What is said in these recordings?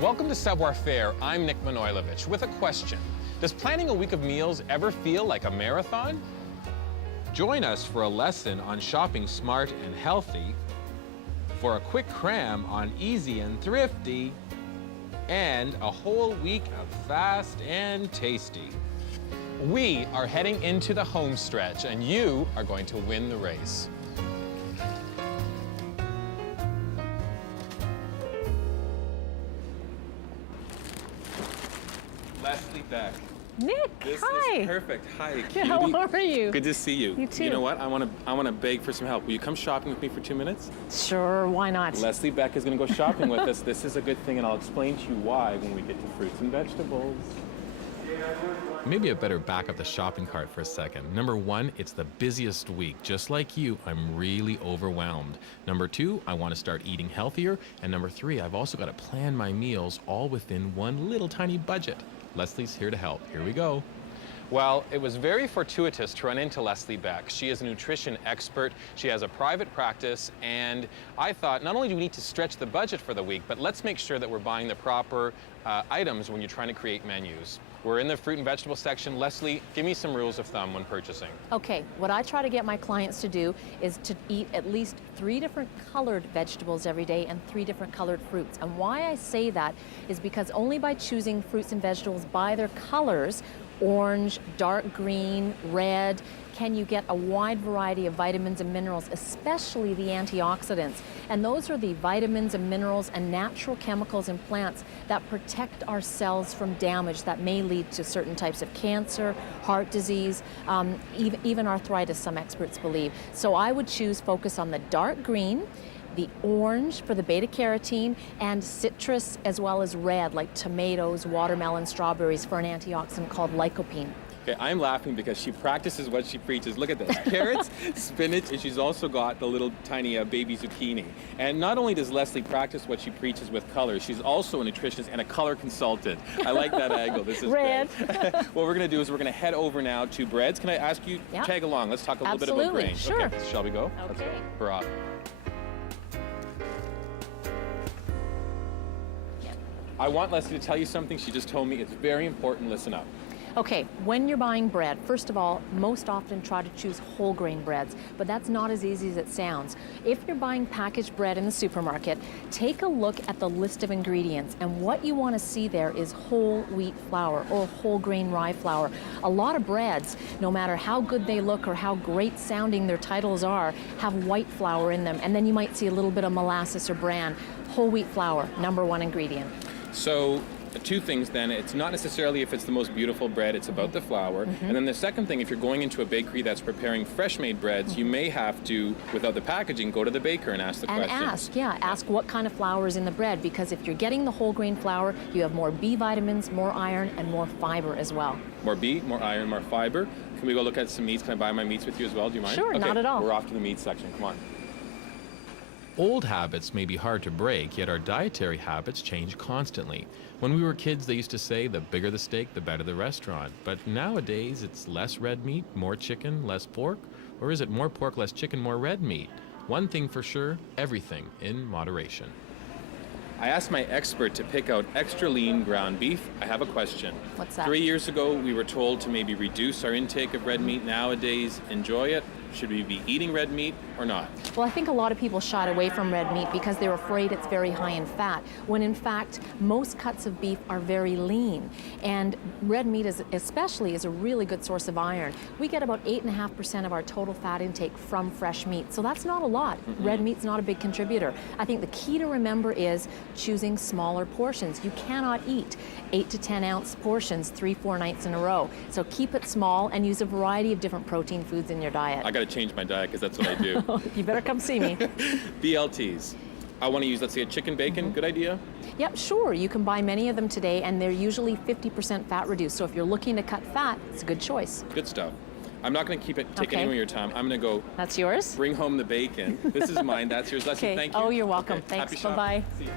Welcome to Savoir Faire. I'm Nick Manojlovic with a question. Does planning a week of meals ever feel like a marathon? Join us for a lesson on shopping smart and healthy, for a quick cram on easy and thrifty, and a whole week of fast and tasty. We are heading into the home stretch, and you are going to win the race. Leslie Beck. Nick, This hi. is perfect. Hi, cutie. How are you? Good to see you. You too. You know what? I want to beg for some help. Will you come shopping with me for 2 minutes? Sure, why not? Leslie Beck is going to go shopping with us. This is a good thing, and I'll explain to you why when we get to fruits and vegetables. Maybe I better back up the shopping cart for a second. Number one, it's the busiest week. Just like you, I'm really overwhelmed. Number two, I want to start eating healthier. And number three, I've also got to plan my meals all within one little tiny budget. Leslie's here to help. Here we go. Well, it was very fortuitous to run into Leslie Beck. She is a nutrition expert. She has a private practice, and I thought not only do we need to stretch the budget for the week, but let's make sure that we're buying the proper items when you're trying to create menus. We're in the fruit and vegetable section. Leslie, give me some rules of thumb when purchasing. Okay, what I try to get my clients to do is to eat at least 3 different colored vegetables every day and 3 different colored fruits. And why I say that is because only by choosing fruits and vegetables by their colors, orange, dark green, red, can you get a wide variety of vitamins and minerals, especially the antioxidants. And those are the vitamins and minerals and natural chemicals in plants that protect our cells from damage that may lead to certain types of cancer, heart disease, even arthritis, some experts believe. So I would focus on the dark green, the orange for the beta-carotene, and citrus as well as red, like tomatoes, watermelon, strawberries, for an antioxidant called lycopene. Okay, I'm laughing because she practices what she preaches. Look at this. Carrots, spinach, and she's also got the little tiny baby zucchini. And not only does Leslie practice what she preaches with colors, she's also a nutritionist and a color consultant. I like that angle. This is Red. great. What we're going to do is we're going to head over now to breads. Can I ask you to tag along? Let's talk a little bit about grains. Sure. Okay, shall we go? Okay. Let's go. Hurrah. I want Leslie to tell you something. She just told me it's very important. Listen up. Okay, when you're buying bread, first of all, most often try to choose whole grain breads, but that's not as easy as it sounds. If you're buying packaged bread in the supermarket, take a look at the list of ingredients, and what you want to see there is whole wheat flour or whole grain rye flour. A lot of breads, no matter how good they look or how great sounding their titles are, have white flour in them, and then you might see a little bit of molasses or bran. Whole wheat flour, #1 ingredient. So, 2 things then. It's not necessarily if it's the most beautiful bread, it's about the flour. And then the second thing, if you're going into a bakery that's preparing fresh-made breads, you may have to, without the packaging, go to the baker and ask the question. Ask what kind of flour is in the bread, because if you're getting the whole grain flour, you have more B vitamins, more iron, and more fiber as well. More B, more iron, more fiber. Can we go look at some meats? Can I buy my meats with you as well? Do you mind? Sure, okay, not at all. We're off to the meat section. Come on. Old habits may be hard to break, yet our dietary habits change constantly. When we were kids, they used to say the bigger the steak, the better the restaurant. But nowadays, it's less red meat, more chicken, less pork? Or is it more pork, less chicken, more red meat? One thing for sure, everything in moderation. I asked my expert to pick out extra lean ground beef. I have a question. What's that? 3 years ago, we were told to maybe reduce our intake of red meat. Nowadays, enjoy it. Should we be eating red meat or not? Well, I think a lot of people shied away from red meat because they're afraid it's very high in fat, when in fact, most cuts of beef are very lean. And red meat especially is a really good source of iron. We get about 8.5% of our total fat intake from fresh meat, so that's not a lot. Red meat's not a big contributor. I think the key to remember is choosing smaller portions. You cannot eat 8 to 10 ounce portions 3-4 nights in a row. So keep it small and use a variety of different protein foods in your diet. I got to change my diet because that's what I do. You better come see me. BLTs. I want to use, let's say, a chicken bacon. Good idea? Yep, sure. You can buy many of them today, and they're usually 50% fat reduced. So if you're looking to cut fat, it's a good choice. Good stuff. I'm not going to take any more of your time. I'm going to go. That's yours? Bring home the bacon. This is mine. That's yours. Leslie, thank you. Oh, you're welcome. Okay. Thanks. Happy shopping. Bye-bye. See you.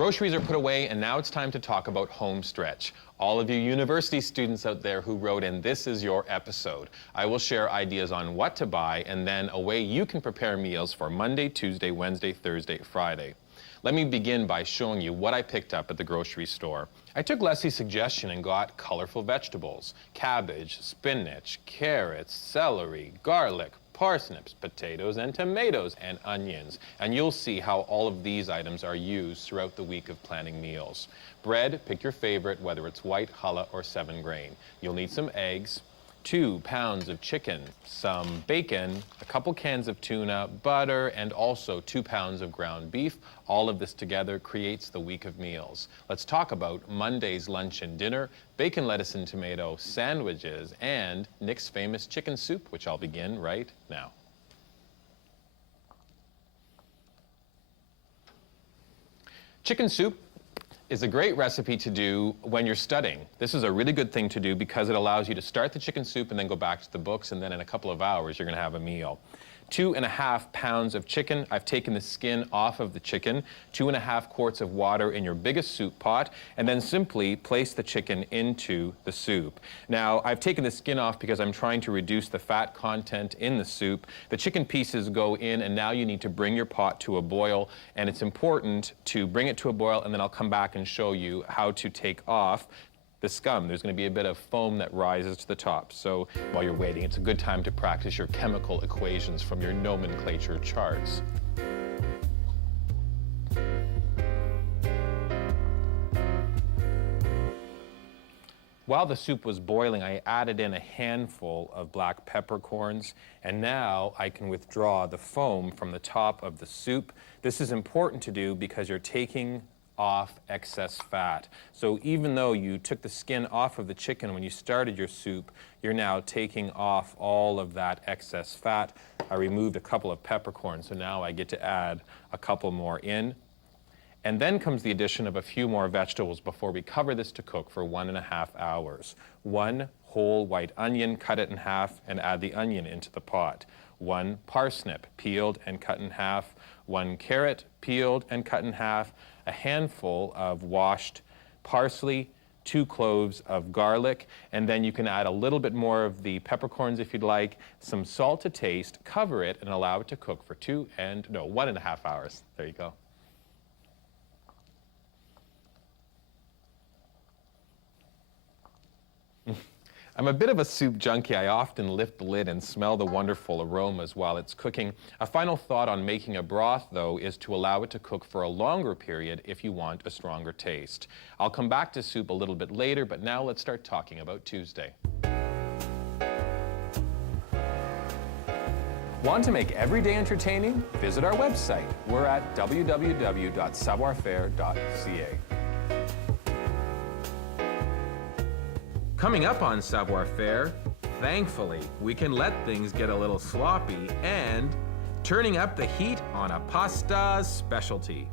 Groceries are put away, and now it's time to talk about home stretch. All of you university students out there who wrote in, this is your episode. I will share ideas on what to buy and then a way you can prepare meals for Monday, Tuesday, Wednesday, Thursday, Friday. Let me begin by showing you what I picked up at the grocery store. I took Leslie's suggestion and got colorful vegetables: cabbage, spinach, carrots, celery, garlic, parsnips, potatoes, and tomatoes, and onions. And you'll see how all of these items are used throughout the week of planning meals. Bread, pick your favorite, whether it's white, challah, or 7-grain. You'll need some eggs, 2 pounds of chicken, some bacon, a couple cans of tuna, butter, and also 2 pounds of ground beef. All of this together creates the week of meals. Let's talk about Monday's lunch and dinner, bacon, lettuce, and tomato sandwiches, and Nick's famous chicken soup, which I'll begin right now. Chicken soup is a great recipe to do when you're studying. This is a really good thing to do because it allows you to start the chicken soup and then go back to the books, and then in a couple of hours you're going to have a meal. 2.5 pounds of chicken. I've taken the skin off of the chicken. 2.5 quarts of water in your biggest soup pot, and then simply place the chicken into the soup. Now, I've taken the skin off because I'm trying to reduce the fat content in the soup. The chicken pieces go in, and now you need to bring your pot to a boil, and it's important to bring it to a boil, and then I'll come back and show you how to take off the scum. There's going to be a bit of foam that rises to the top. So while you're waiting, it's a good time to practice your chemical equations from your nomenclature charts. While the soup was boiling, I added in a handful of black peppercorns, and now I can withdraw the foam from the top of the soup. This is important to do because you're taking off excess fat. So even though you took the skin off of the chicken when you started your soup, you're now taking off all of that excess fat. I removed a couple of peppercorns, so now I get to add a couple more in. And then comes the addition of a few more vegetables before we cover this to cook for 1.5 hours. 1 whole white onion, cut it in half and add the onion into the pot. 1 parsnip, peeled and cut in half. 1 carrot, peeled and cut in half. A handful of washed parsley, 2 cloves of garlic, and then you can add a little bit more of the peppercorns if you'd like, some salt to taste, cover it, and allow it to cook for 1.5 hours. There you go. I'm a bit of a soup junkie. I often lift the lid and smell the wonderful aromas while it's cooking. A final thought on making a broth, though, is to allow it to cook for a longer period if you want a stronger taste. I'll come back to soup a little bit later, but now let's start talking about Tuesday. Want to make every day entertaining? Visit our website. We're at www.savoirfaire.ca. Coming up on Savoir Faire, thankfully, we can let things get a little sloppy and turning up the heat on a pasta specialty.